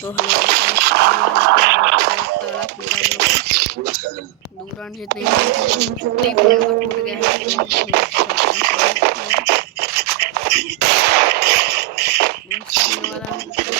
तो हेलो ताला फूटा हम लोग का दूरान जितने भी फ्रेम का टूट गया है तो देख सकते हैं सॉरी यार सामने वाला हमारा जस्ट सामने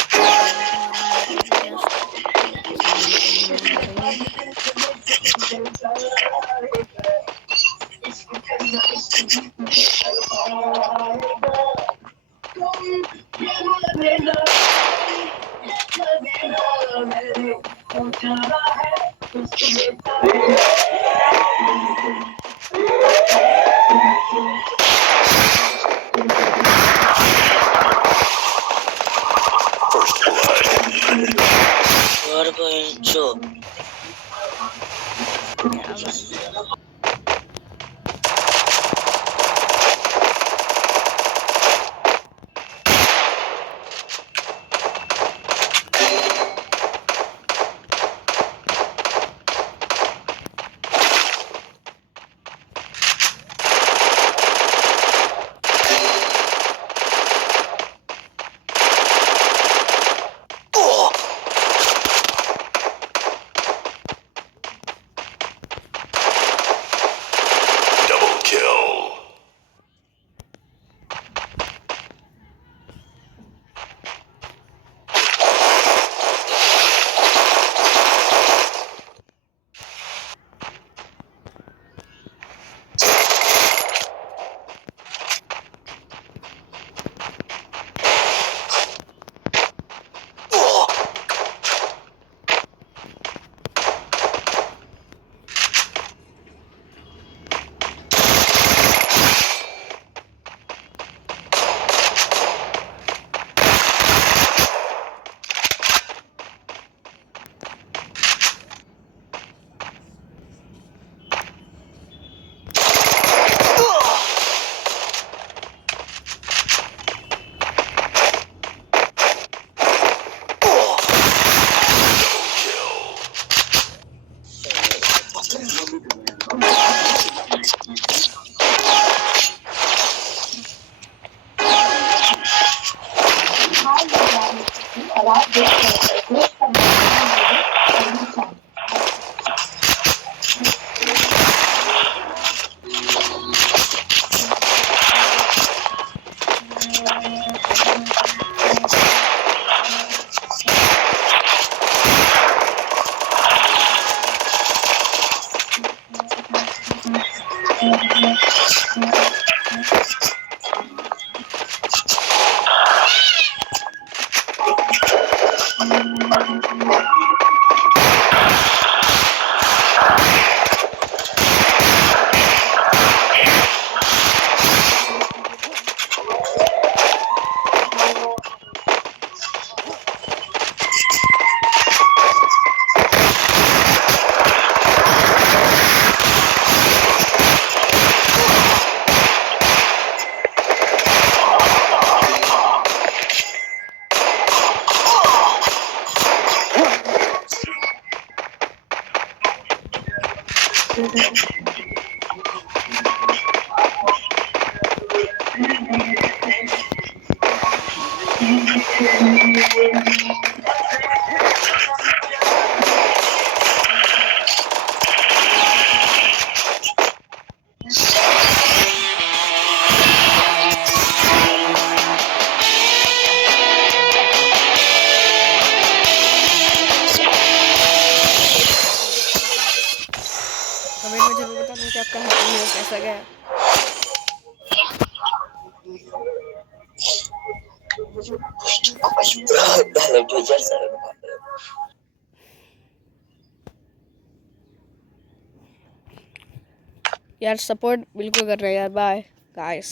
तो नहीं होना चाहिए क्या भाई कमेंट में जरूर बताना कि आपका हैकिंग वीडियो कैसा गया यार सपोर्ट बिल्कुल कर रहे हैं यार बाय गाइस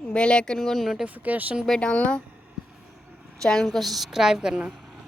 बेल आइकन को नोटिफिकेशन पे डालना चैनल को सब्सक्राइब करना